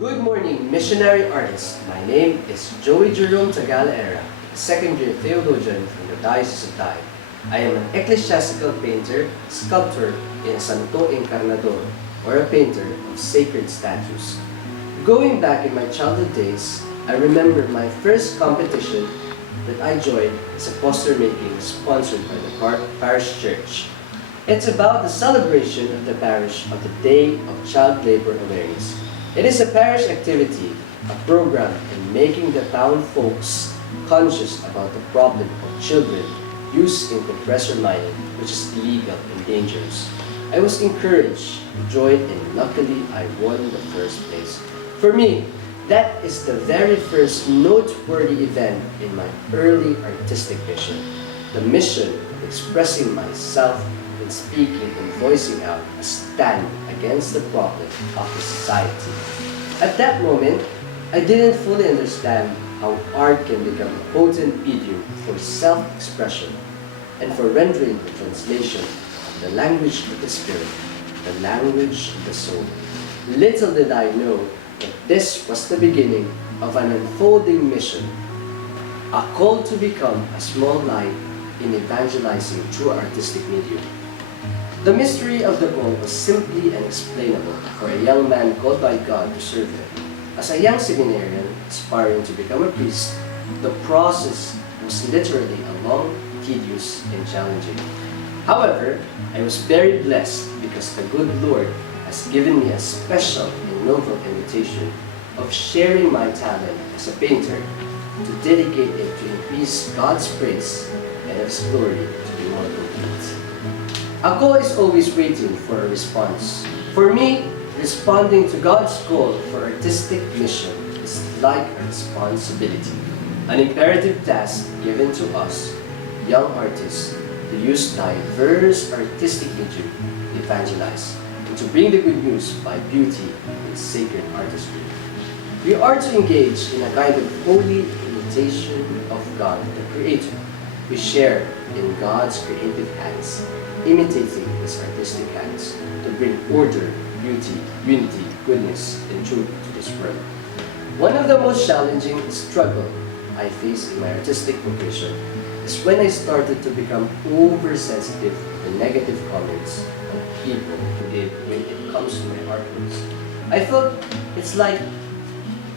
Good morning, missionary artists. My name is Joey Jerome T, a second-year theologian from the Diocese of Tai. I am an ecclesiastical painter, sculptor, and santo encarnador, or a painter of sacred statues. Going back in my childhood days, I remember my first competition that I joined as a poster making sponsored by the parish church. It's about the celebration of the parish of the Day of Child Labor Awareness. It is a parish activity, a program in making the town folks conscious about the problem of children used in compressor mining, which is illegal and dangerous. I was encouraged to join, and luckily I won the first place. For me, that is the very first noteworthy event in my early artistic mission. The mission of expressing myself in speaking and voicing out a stand against the problem of the society. At that moment, I didn't fully understand how art can become a potent medium for self-expression and for rendering the translation of the language of the spirit, the language of the soul. Little did I know that this was the beginning of an unfolding mission, a call to become a small light in evangelizing through artistic medium. The mystery of the call was simply unexplainable for a young man called by God to serve Him. As a young seminarian aspiring to become a priest, the process was literally long, tedious, and challenging. However, I was very blessed because the good Lord has given me a special and noble invitation of sharing my talent as a painter to dedicate it to increase God's praise and of His glory to be more complete. A call is always waiting for a response. For me, responding to God's call for artistic mission is like a responsibility, an imperative task given to us, young artists, to use diverse artistic medium to evangelize and to bring the good news by beauty and sacred artistry. We are to engage in a kind of holy imitation of God, the Creator. We share in God's creative hands, imitating His artistic hands to bring order, beauty, unity, goodness, and truth to this world. One of the most challenging struggle I faced in my artistic vocation is when I started to become oversensitive to the negative comments of people who did when it comes to my artworks. I felt it's like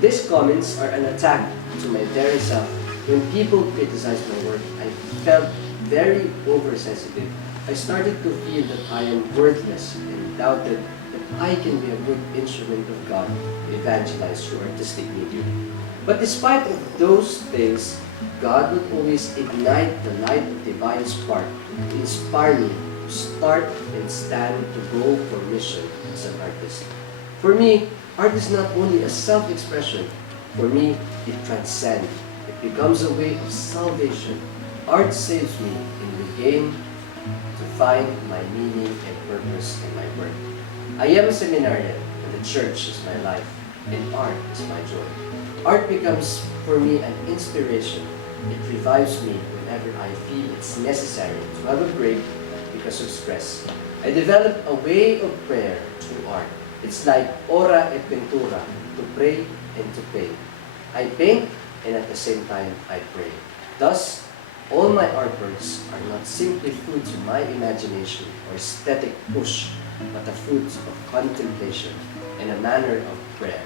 these comments are an attack to my very self. When people criticize my work, I felt very oversensitive. I started to feel that I am worthless and doubted that I can be a good instrument of God to evangelize through artistic medium. But despite of those things, God would always ignite the light of divine spark to inspire me to start and stand to go for mission as an artist. For me, art is not only a self-expression. For me, it transcends. It becomes a way of salvation. Art saves me in the game to find my meaning and purpose in my work. I am a seminarian, and the church is my life, and art is my joy. Art becomes for me an inspiration. It revives me whenever I feel it's necessary to have a break because of stress. I develop a way of prayer through art. It's like ora et pintura, to pray and to paint. I paint, and at the same time I pray. Thus, all my artworks are not simply fruits of my imagination or aesthetic push, but a fruit of contemplation and a manner of prayer.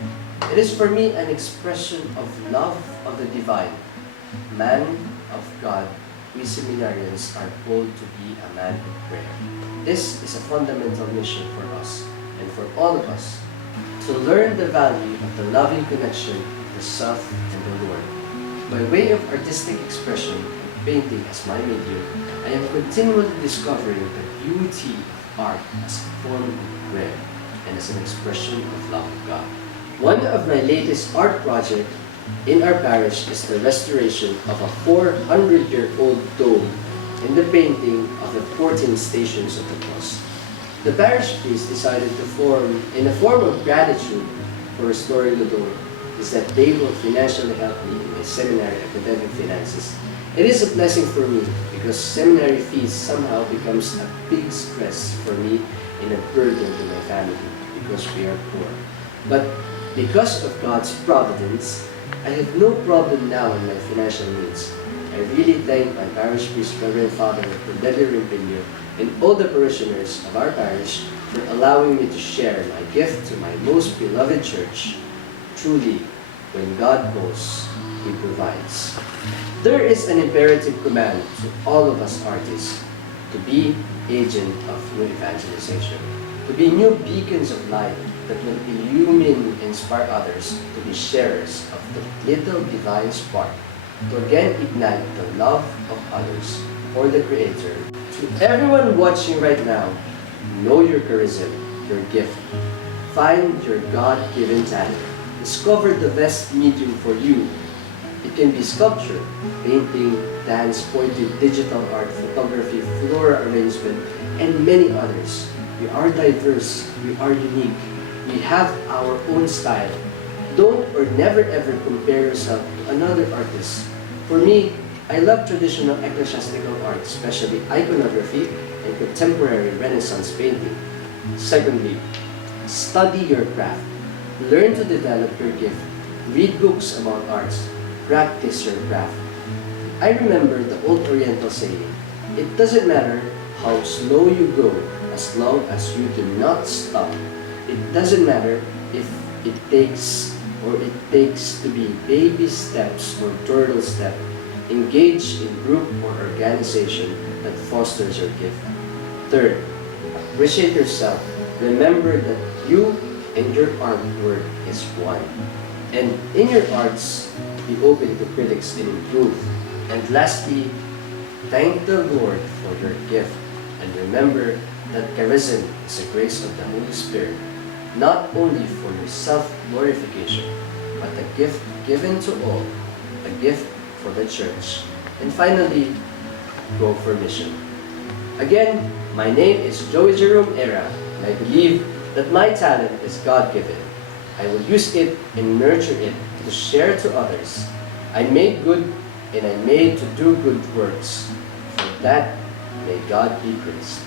It is for me an expression of love of the divine. Man of God, we seminarians are called to be a man of prayer. This is a fundamental mission for us and for all of us to learn the value of the loving connection of the self and the Lord. By way of artistic expression, painting as my medium, I am continually discovering the beauty of art as a form of prayer and as an expression of love of God. One of my latest art projects in our parish is the restoration of a 400-year-old dome and the painting of the 14 stations of the cross. The parish priest decided to form, in a form of gratitude for restoring the dome, is that they will financially help me in my seminary academic finances. It is a blessing for me because seminary fees somehow becomes a big stress for me and a burden to my family because we are poor. But Because of God's providence, I have no problem now in my financial needs. I really thank my parish priest, Reverend Father Cordelio Rimpillo, and all the parishioners of our parish for allowing me to share my gift to my most beloved church. Truly, when God calls, He provides. There is an imperative command to all of us artists to be agent of new evangelization, to be new beacons of light that will illumine and inspire others to be sharers of the little divine spark, to again ignite the love of others for the Creator. To everyone watching right now, know your charism, your gift. Find your God-given talent. Discover the best medium for you. It can be sculpture, painting, dance, poetry, digital art, photography, floral arrangement, and many others. We are diverse, we are unique, we have our own style. Don't or never ever compare yourself to another artist. For me, I love traditional ecclesiastical art, especially iconography and contemporary Renaissance painting. Secondly, study your craft. Learn to develop your gift. Read books about arts. Practice your craft. I remember the old Oriental saying, it doesn't matter how slow you go as long as you do not stop. It doesn't matter if it takes to be baby steps or turtle step. Engage in group or organization that fosters your gift. Third, appreciate yourself. Remember that you and your artwork is one. And in your arts, be open to critics and improve. And lastly, thank the Lord for your gift. And remember that charism is a grace of the Holy Spirit, not only for your self-glorification, but a gift given to all, a gift for the church. And finally, go for mission. Again, my name is Joey Jerome Era, and I believe that my talent is God-given. I will use it and nurture it to share to others. I made good and I made to do good works. For that, may God be praised.